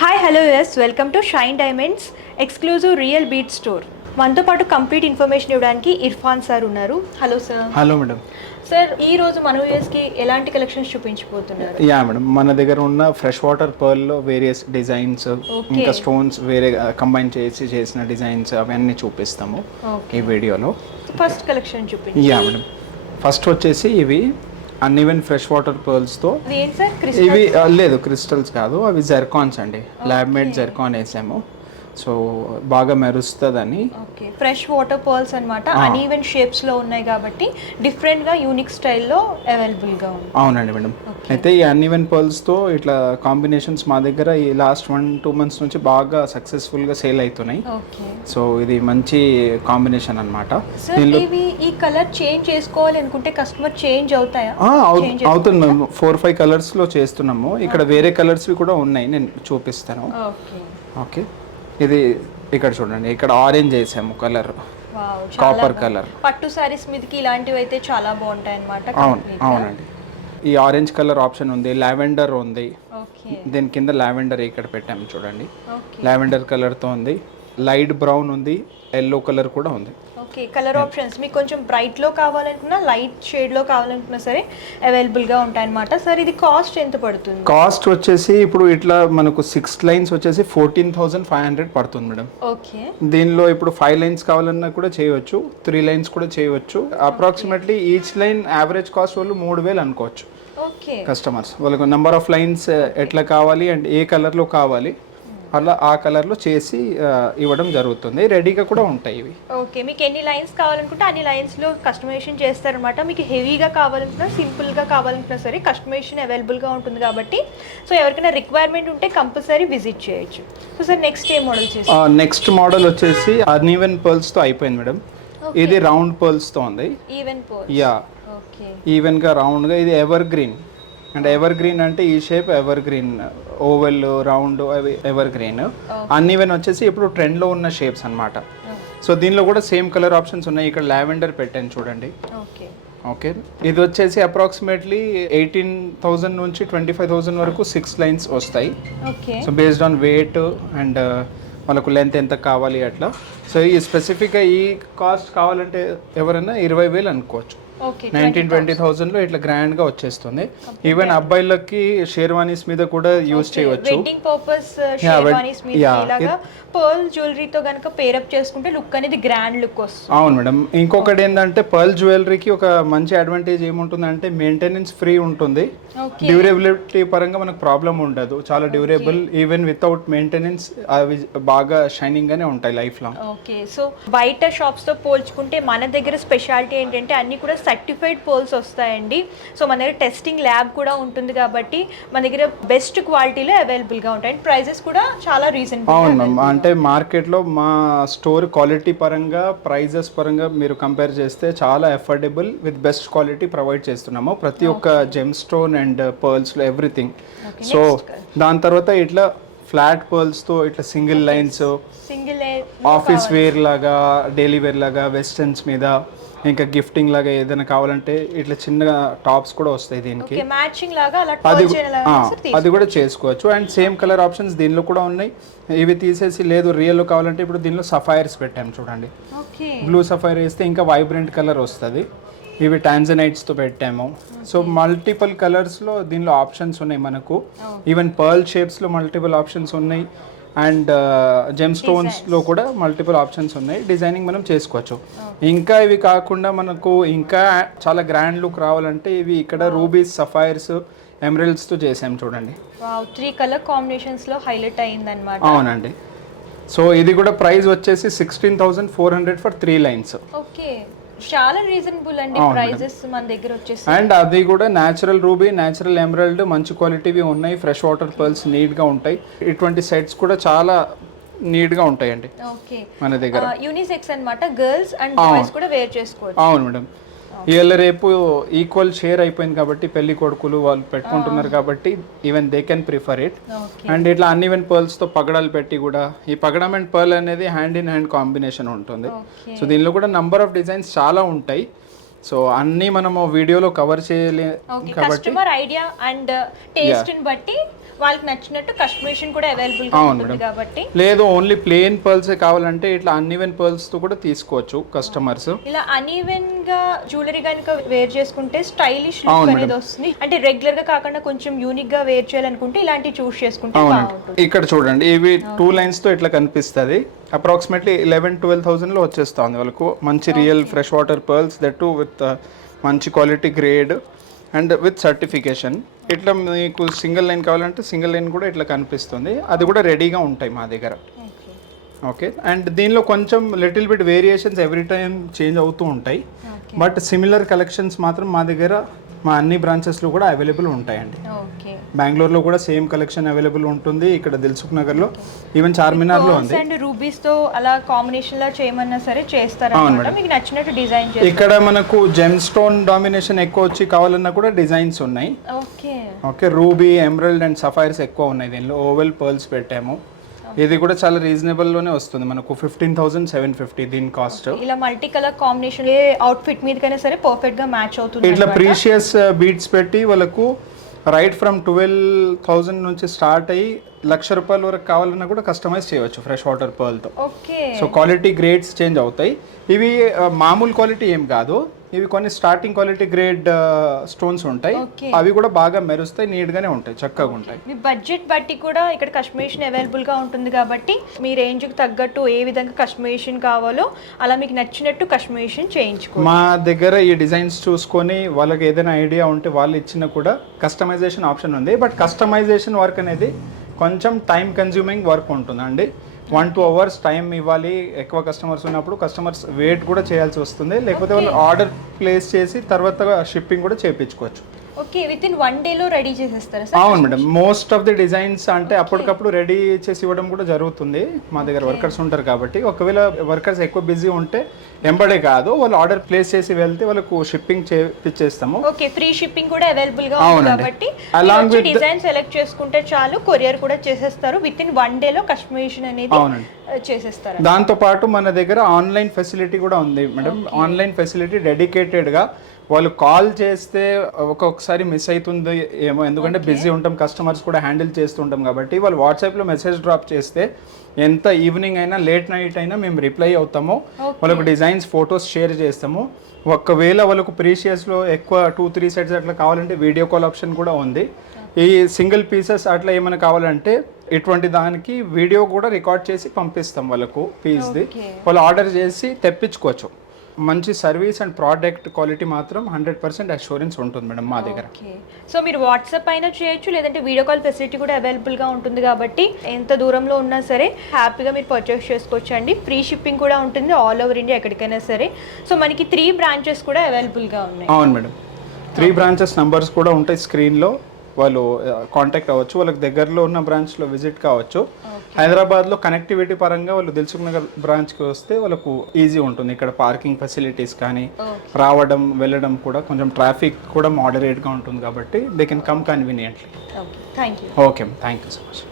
Hi hello yes welcome to shine diamonds exclusive real beat store. మనతో పాటు complete information ఇవ్వడానికి Irfan sir ఉన్నారు. Hello sir. Hello madam. Sir ఈ రోజు మన వ్యూయర్స్కి ఎలాంటి కలెక్షన్స్ చూపించబోతున్నారు? యా మేడం, మన దగ్గర ఉన్న ఫ్రెష్ వాటర్ పర్ల్లో వేరియస్ డిజైన్స్ ఇంకా స్టోన్స్ వేరే కంబైన్ చేసిన డిజైన్స్ అవన్నీ చూపిస్తాము ఈ వీడియోలో. ఫస్ట్ కలెక్షన్ చూపించండి. యా మేడం, ఫస్ట్ వచ్చేసి ఇవి అన్ఈవెన్ ఫ్రెష్ వాటర్ పర్ల్స్తో. ఇవి లేదు క్రిస్టల్స్ కాదు, అవి జెర్కాన్స్ అండి. ల్యాబ్ మేడ్ జెర్కాన్ వేసాము, సో బాగా మెరుస్తుందని. ఓకే, ఫ్రెష్ వాటర్ పర్ల్స్ అన్నమాట. అన్ఈవెన్ షేప్స్ లో ఉన్నాయి కాబట్టి డిఫరెంట్ గా యూనిక్ స్టైల్లో అవైలబుల్ గా ఉంది. అవునండి మేడం. అయితే ఈ అన్ఈవెన్ పర్ల్స్ తో ఇట్లా కాంబినేషన్స్ మా దగ్గర ఈ లాస్ట్ 1-2 months నుంచి బాగా సక్సెస్ఫుల్ గా సేల్ అవుతున్నాయి. సో ఇది మంచి కాంబినేషన్ అన్నమాట. ఈ కలర్ చేంజ్ చేసుకోవాలి అనుకుంటే కస్టమర్ చేంజ్ అవుతాయా? అవుతుంది మేము 4-5 కలర్స్ లో చేస్తున్నాము. ఇక్కడ వేరే కలర్స్ కూడా ఉన్నాయి, నేను చూపిస్తాను. ఓకే, ఇది ఇక్కడ చూడండి, ఇక్కడ ఆరెంజ్ వేసాము కలర్, కాపర్ కలర్. పట్టు సారీస్ మీదకి ఇలాంటివి అయితే చాలా బాగుంటాయి అన్నమాట. అవునండి, ఈ ఆరెంజ్ కలర్ ఆప్షన్ ఉంది, లావెండర్ ఉంది. దీని కింద లావెండర్ ఇక్కడ పెట్టాము చూడండి, లావెండర్ కలర్తో ఉంది, లైట్ బ్రౌన్ ఉంది, ఎల్లో కలర్ కూడా ఉంది. ఓకే, కలర్ ఆప్షన్స్ మీకు కొంచెం బ్రైట్లో కావాలనుకున్నా లైట్ షేడ్లో కావాలనుకున్నా సరే అవైలబుల్గా ఉంటాయన్నమాట. సార్ ఇది కాస్ట్ ఎంత పడుతుంది? కాస్ట్ వచ్చేసి ఇప్పుడు ఇట్లా మనకు 6 lines వచ్చేసి 14,500 పడుతుంది మేడం. ఓకే, దీనిలో ఇప్పుడు 5 lines కావాలన్నా కూడా చేయవచ్చు, 3 lines కూడా చేయవచ్చు. Approximately each line average cost వాళ్ళు 3,000 అనుకోవచ్చు. ఓకే, కస్టమర్స్ వాళ్ళకు నెంబర్ ఆఫ్ లైన్స్ ఎట్లా కావాలి అండ్ ఏ కలర్లో కావాలి అలా ఆ కలర్లో చేసి ఇవ్వడం జరుగుతుంది. రెడీగా కూడా ఉంటాయి ఇవి. ఓకే, మీకు ఎన్ని లైన్స్ కావాలనుకుంటే అన్ని లైన్స్లో కస్టమైజేషన్ చేస్తారనమాట. మీకు హెవీగా కావాలనుకున్నా సింపుల్గా కావాలనుకున్నా సరే కస్టమైజేషన్ అవైలబుల్గా ఉంటుంది కాబట్టి సో ఎవరికైనా రిక్వైర్మెంట్ ఉంటే కంపల్సరీ విజిట్ చేయొచ్చు. సో సార్ నెక్స్ట్ ఏ మోడల్ చేసి? నెక్స్ట్ మోడల్ వచ్చేసి అన్ఈవెన్ పర్ల్స్తో అయిపోయింది మేడం. ఇది రౌండ్ పర్ల్స్తో ఉంది. Even pearls. యా, ఈవెన్గా రౌండ్గా. ఇది evergreen. And evergreen అంటే ఈ shape evergreen, oval round అవి ఎవర్ గ్రీన్. అన్ఈవెన్ వచ్చేసి ఇప్పుడు ట్రెండ్లో ఉన్న షేప్స్ అన్నమాట. సో దీనిలో కూడా సేమ్ కలర్ ఆప్షన్స్ ఉన్నాయి. ఇక్కడ లావెండర్ పెట్టాను చూడండి. ఓకే, ఇది వచ్చేసి అప్రాక్సిమేట్లీ 18,000 నుంచి 25,000 వరకు 6 lines వస్తాయి. So based on weight and వాళ్ళకు లెంత్ ఎంత కావాలి అట్లా. సో ఈ స్పెసిఫిక్గా ఈ కాస్ట్ కావాలంటే ఎవరైనా 20,000 అనుకోవచ్చు. 19-20,000 లో ఇట్లా గ్రాండ్ గా వచ్చేస్తుంది. ఈవెన్ అబ్బాయిలకి షేర్వానీస్ మీద కూడా యూజ్ చేయవచ్చు. వెడ్డింగ్ పర్పస్ షేర్వానీస్ మీద ఇలాగా పర్ల్ జ్యువెలరీతో గనుక పేర్ అప్ చేసుకుంటే లుక్ అనేది గ్రాండ్ లుక్ వస్తుంది. అవును మేడం. ఇంకొకటి ఏంటంటే పర్ల్ జ్యువెలరీకి ఒక మంచి అడ్వాంటేజ్ ఏముంటుందంటే మెయింటెనెన్స్ ఫ్రీ ఉంటుంది. డ్యూరబిలిటీ పరంగా మనకు ప్రాబ్లం ఉండదు, చాలా డ్యూరబుల్. ఈవెన్ వితౌట్ మెయింటెనెన్స్ అవి బాగా షైనింగ్ గానే ఉంటాయి లైఫ్ లాంగ్. ఓకే, సో బయట షాప్స్ తో పోల్చుకుంటే మన దగ్గర స్పెషాలిటీ ఏంటంటే అన్ని కూడా సర్టిఫైడ్ పర్ల్స్ వస్తాయండి. సో మన దగ్గర టెస్టింగ్ ల్యాబ్ కూడా ఉంటుంది కాబట్టి మన దగ్గర బెస్ట్ క్వాలిటీలో అవైలబుల్ గా ఉంటాయి. ప్రైజెస్ కూడా చాలా రీజనబుల్. అవును మ్యామ్, అంటే మార్కెట్లో మా స్టోర్ క్వాలిటీ పరంగా ప్రైజెస్ పరంగా మీరు కంపేర్ చేస్తే చాలా affordable with best quality provide చేస్తున్నాము. ప్రతి ఒక్క జెమ్ స్టోన్ అండ్ పర్ల్స్లో ఎవ్రీథింగ్. సో దాని తర్వాత ఇట్లా ఫ్లాట్ పర్ల్స్తో ఇట్లా సింగిల్ లైన్స్ ఆఫీస్ వేర్ లాగా, డైలీ వేర్ లాగా, వెస్టర్న్స్ మీద, ఇంకా గిఫ్టింగ్ లాగా ఏదైనా కావాలంటే ఇట్లా చిన్నగా టాప్స్ కూడా వస్తాయి దీనికి. అది కూడా చేసుకోవచ్చు. అండ్ సేమ్ కలర్ ఆప్షన్స్ దీనిలో కూడా ఉన్నాయి. ఇవి తీసేసి లేదు రియల్లో కావాలంటే ఇప్పుడు దీనిలో సఫైర్స్ పెట్టాము చూడండి. బ్లూ సఫైర్ వేస్తే ఇంకా వైబ్రెంట్ కలర్ వస్తుంది. ఇవి టాంజనైట్స్తో పెట్టాము. సో మల్టిపుల్ కలర్స్లో దీనిలో ఆప్షన్స్ ఉన్నాయి మనకు. ఈవెన్ పర్ల్ షేప్స్లో మల్టిపుల్ ఆప్షన్స్ ఉన్నాయి. అండ్ జెమ్ స్టోన్స్లో కూడా మల్టిపుల్ ఆప్షన్స్ ఉన్నాయి. డిజైనింగ్ మనం చేసుకోవచ్చు. ఇంకా ఇవి కాకుండా మనకు ఇంకా చాలా గ్రాండ్ లుక్ రావాలంటే ఇవి ఇక్కడ రూబీస్, సఫైర్స్, ఎమరల్డ్స్తో చేసాం చూడండి. 3 కలర్ కాంబినేషన్స్లో హైలైట్ అయిందన్నమాట. అవునండి. సో ఇది కూడా ప్రైస్ వచ్చేసి 16,400 ఫర్ 3 lines. ఓకే, చాలా రీజనబుల్ అండి ప్రైజెస్ మన దగ్గర వచ్చేసి. అండ్ అది కూడా న్యాచురల్ రూబీ, న్యాచురల్ ఎమరల్డ్ మంచి క్వాలిటీవి ఉన్నాయి. ఫ్రెష్ వాటర్ పర్ల్స్ నీట్గా ఉంటాయి. ఇటువంటి సెట్స్ కూడా చాలా నీట్గా ఉంటాయండి మన దగ్గర. యూనిసెక్స్ అన్నమాట, గర్ల్స్ అండ్ బాయ్స్ కూడా వేర్ చేసుకోవచ్చు. అవును మేడం. ఇవాళ రేపు ఈక్వల్ షేర్ అయిపోయింది కాబట్టి పెళ్లి కొడుకులు వాళ్ళు పెట్టుకుంటున్నారు కాబట్టి even they can prefer it. And ఇట్లా అన్ఈవెన్ పర్ల్స్తో పగడాలు పెట్టి కూడా, ఈ పగడం అండ్ పర్ల్ అనేది హ్యాండ్ ఇన్ హ్యాండ్ కాంబినేషన్ ఉంటుంది. సో దీనిలో కూడా నంబర్ ఆఫ్ డిజైన్స్ చాలా ఉంటాయి. సో అన్నీ మనము వీడియోలో కవర్ చేయలేము కాబట్టి కస్టమర్ ఐడియా అండ్ టేస్ట్ ని బట్టి వాళ్ళకి నచ్చినట్టు కస్టమైజేషన్ కూడా అవైలబుల్ గా అవును ఉంటుంది మేడం. కాబట్టి లేదు ఓన్లీ ప్లెయిన్ పర్ల్స్ కావాలంటే ఇట్లా అన్ఈవెన్ పర్ల్స్ తో కూడా తీసుకోవచ్చు కస్టమర్స్. ఇలా అన్ఈవెన్ గా జ్యువెలరీ కనుక వేర్ చేసుకుంటే స్టైలిష్ అవును లుక్ మేడం. అనేది వస్తుంది. అంటే రెగ్యులర్ గా కాకుండా కొంచెం యూనిక్ గా వేర్ చేయాలనుకుంటే ఇలాంటి చూస్ చేసుకుంటే అవునండి. బాగుంటుంది. ఇక్కడ చూడండి ఇవి 2 లైన్స్ తో ఇట్లా కనిపిస్తుంది. అప్రాక్సిమేట్లీ 11-12,000 లో వచ్చేస్తుంది వాళ్ళకు. మంచి real fresh water pearls that with మంచి quality grade and with certification. ఇట్లా మీకు సింగిల్ లైన్ కావాలంటే సింగిల్ లైన్ కూడా ఇట్లా కనిపిస్తుంది. అది కూడా రెడీగా ఉంటాయి మా దగ్గర. ఓకే, అండ్ దీనిలో కొంచెం little bit variations every time change అవుతూ ఉంటాయి. బట్ సిమిలర్ కలెక్షన్స్ మాత్రం మా దగ్గర మా అన్ని బ్రాంచెస్లో కూడా అవైలబుల్ ఉంటాయండి. ఓకే, బెంగళూరులో కూడా సేమ్ కలెక్షన్ అవైలబుల్ ఉంటుంది. ఇక్కడ దిల్సుఖ్ నగర్లో, ఈవెన్ చార్మినార్లో ఉంది. అండ్ రూబీస్ తో అలా కాంబినేషన్ లా చేయమన్నా సరే చేస్తారా? అవును అన్నమాట మేడం. మీకు నచ్చినట్టు డిజైన్ చేస్తారు. ఇక్కడ మనకు జెమ్ స్టోన్ డామినేషన్ ఎక్కువ వచ్చి కావాలన్నా కూడా డిజైన్స్ ఉన్నాయి. Okay, okay, ruby, emerald and sapphires ఎక్కువ ఉన్నాయి. దీనిలో ఓవెల్ పర్ల్స్ పెట్టాము. ఇది కూడా చాలా రీజనబుల్ లోనే వస్తుంది మనకు. 15,750 దీని కాస్ట్. ఇలా మల్టీ కలర్ కాంబినేషన్ ఏ అవుట్ఫిట్ మీదకైనా సరే పర్ఫెక్ట్ గా మ్యాచ్ అవుతుంది. ఇట్లా ప్రీషియస్ బీడ్స్ పెట్టి వాళ్ళకు రైట్ ఫ్రమ్ 12,000 నుంచి స్టార్ట్ అయ్యి ₹1,00,000 వరకు కావాలన్నా కూడా కస్టమైజ్ చేయవచ్చు ఫ్రెష్ వాటర్ పర్ల్తో. Okay, so quality grades change అవుతాయి. ఇవి మామూలు క్వాలిటీ ఏం కాదు, ఇవి కొన్ని స్టార్టింగ్ క్వాలిటీ గ్రేడ్ స్టోన్స్ ఉంటాయి. Okay. అవి కూడా బాగా మెరుస్తాయి, నీట్ గానే ఉంటాయి, చక్కగా ఉంటాయి. మీ బడ్జెట్ బట్టి కూడా ఇక్కడ కస్టమైజేషన్ అవైలబుల్ గా ఉంటుంది కాబట్టి మీ రేంజ్ కి తగ్గట్టు ఏ విధంగా కస్టమైజేషన్ కావాలో అలా మీకు నచ్చినట్టు కస్టమైజేషన్ చేయించుకోవచ్చు. మా దగ్గర ఈ డిజైన్స్ చూసుకొని వాళ్ళకి ఏదైనా ఐడియా ఉంటే వాళ్ళు ఇచ్చిన కూడా కస్టమైజేషన్ ఆప్షన్ ఉంది. బట్ కస్టమైజేషన్ వర్క్ అనేది కొంచెం టైం కన్జ్యూమింగ్ వర్క్ ఉంటుందండి. 1-2 hours టైం ఇవ్వాలి. ఎక్కువ కస్టమర్స్ ఉన్నప్పుడు కస్టమర్స్ వెయిట్ కూడా చేయాల్సి వస్తుంది. లేకపోతే వాళ్ళు ఆర్డర్ ప్లేస్ చేసి తర్వాత షిప్పింగ్ కూడా చేయించుకోవచ్చు. ఓకే, విత్ ఇన్ 1 day లో రెడీ చేసేస్తారా సార్? అవును madam, most of the designs అంటే అప్పటికప్పుడు రెడీ చేసి ఇవ్వడం కూడా జరుగుతుంది. మా దగ్గర వర్కర్స్ ఉంటారు కాబట్టి ఒకవేళ వర్కర్స్ ఎక్కువ బిజీ ఉంటే ఎంబడే కాదు, వాళ్ళు ఆర్డర్ ప్లేస్ చేసి వెళ్తే వాళ్ళకు షిప్పింగ్ చేపిచ్చేస్తాము. ఓకే, ఫ్రీ షిప్పింగ్ కూడా అవైలబుల్ గా ఉంది అవునండి. కాబట్టి Along with డిజైన్ సెలెక్ట్ చేసుకుంటే చాలు, కొరియర్ కూడా చేసేస్తారు. విత్ ఇన్ 1 day లో కస్టమైజేషన్ అనేది అవునండి. చేసేస్తారు. దాంతో పాటు మన దగ్గర ఆన్లైన్ ఫెసిలిటీ కూడా ఉంది మేడం. ఆన్లైన్ ఫెసిలిటీ డెడికేటెడ్గా వాళ్ళు కాల్ చేస్తే ఒక్కొక్కసారి మిస్ అవుతుంది ఏమో, ఎందుకంటే బిజీ ఉంటాం, కస్టమర్స్ కూడా హ్యాండిల్ చేస్తుంటాం కాబట్టి వాళ్ళు వాట్సాప్లో మెసేజ్ డ్రాప్ చేస్తే ఎంత ఈవినింగ్ అయినా లేట్ నైట్ అయినా మేము రిప్లై అవుతాము. వాళ్ళకు డిజైన్స్ ఫొటోస్ షేర్ చేస్తాము. ఒకవేళ వాళ్ళకు ప్రీషియస్లో ఎక్కువ 2-3 సెట్స్ అట్లా కావాలంటే వీడియో కాల్ ఆప్షన్ కూడా ఉంది. ఈ సింగిల్ పీసెస్ అట్లా ఏమైనా కావాలంటే ఇటువంటి దానికి వీడియో కూడా రికార్డ్ చేసి పంపిస్తాం వాళ్ళకు పీస్ది. వాళ్ళు ఆర్డర్ చేసి తెప్పించుకోవచ్చు. మంచి సర్వీస్ అండ్ ప్రోడక్ట్ క్వాలిటీ మాత్రం 100% అష్యూరెన్స్ ఉంటుంది మేడం మా దగ్గర. సో మీరు వాట్సాప్ అయినా చేయొచ్చు, లేదంటే వీడియో కాల్ ఫెసిలిటీ కూడా అవైలబుల్గా ఉంటుంది కాబట్టి ఎంత దూరంలో ఉన్నా సరే హ్యాపీగా మీరు పర్చేస్ చేసుకోవచ్చు అండి. ఫ్రీ షిప్పింగ్ కూడా ఉంటుంది ఆల్ ఓవర్ ఇండియా ఎక్కడికైనా సరే. సో మనకి 3 branches కూడా అవైలబుల్గా ఉన్నాయి. అవును మేడం, 3 branches నంబర్స్ కూడా ఉంటాయి స్క్రీన్లో. వాళ్ళు కాంటాక్ట్ అవ్వచ్చు, వాళ్ళకి దగ్గరలో ఉన్న బ్రాంచ్లో విజిట్ కావచ్చు. హైదరాబాద్లో కనెక్టివిటీ పరంగా వాళ్ళు దిల్సుఖ్ నగర్ బ్రాంచ్కి వస్తే వాళ్ళకు ఈజీ ఉంటుంది. ఇక్కడ పార్కింగ్ ఫెసిలిటీస్ కానీ రావడం వెళ్ళడం కూడా కొంచెం ట్రాఫిక్ కూడా మోడరేట్గా ఉంటుంది కాబట్టి they can come conveniently. Thank you. Okay, thank you so much.